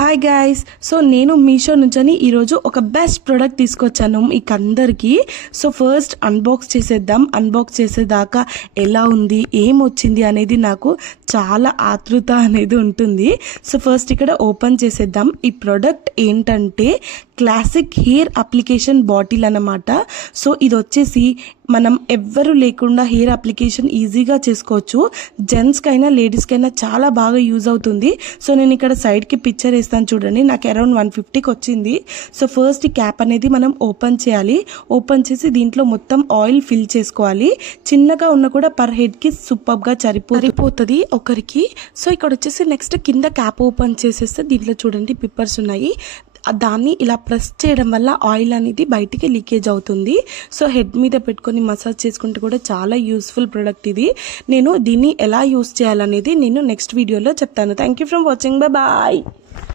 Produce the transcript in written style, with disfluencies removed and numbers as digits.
Hi guys, so నేను మీషో నుంచి ఈరోజు ఒక బెస్ట్ ప్రోడక్ట్ తీసుకొచ్చాను మీకు అందరికీ. సో ఫస్ట్ అన్బాక్స్ చేసేద్దాం. అన్బాక్స్ చేసేదాకా ఎలా ఉంది, ఏం వచ్చింది అనేది నాకు చాలా ఆతృత అనేది ఉంటుంది. సో ఫస్ట్ ఇక్కడ ఓపెన్ చేసేద్దాం. ఈ ప్రోడక్ట్ ఏంటంటే క్లాసిక్ హెయిర్ అప్లికేషన్ బాటిల్ అన్నమాట. సో ఇది వచ్చేసి మనం ఎవ్వరు లేకుండా హెయిర్ అప్లికేషన్ ఈజీగా చేసుకోవచ్చు. జెంట్స్కైనా లేడీస్కైనా చాలా బాగా యూజ్ అవుతుంది. సో నేను ఇక్కడ సైడ్కి పిక్చర్ వేస్తాను చూడండి. నాకు అరౌండ్ 150కి వచ్చింది. సో ఫస్ట్ ఈ క్యాప్ అనేది మనం ఓపెన్ చేయాలి. ఓపెన్ చేసి దీంట్లో మొత్తం ఆయిల్ ఫిల్ చేసుకోవాలి. చిన్నగా ఉన్న కూడా పర్ హెడ్కి సూపర్గా సరిపోతుంది ఒకరికి. సో ఇక్కడ వచ్చేసి నెక్స్ట్ కింద క్యాప్ ఓపెన్ చేసేస్తే దీంట్లో చూడండి పిప్పర్స్ ఉన్నాయి. దాన్ని ఇలా ప్రెస్ చేయడం వల్ల ఆయిల్ అనేది బయటికి లీకేజ్ అవుతుంది. సో హెడ్ మీద పెట్టుకొని మసాజ్ చేసుకుంటే కూడా చాలా యూస్ఫుల్ ప్రోడక్ట్ ఇది. నేను దీన్ని ఎలా యూస్ చేయాలనేది నేను నెక్స్ట్ వీడియోలో చెప్తాను. Thank you for watching. Bye.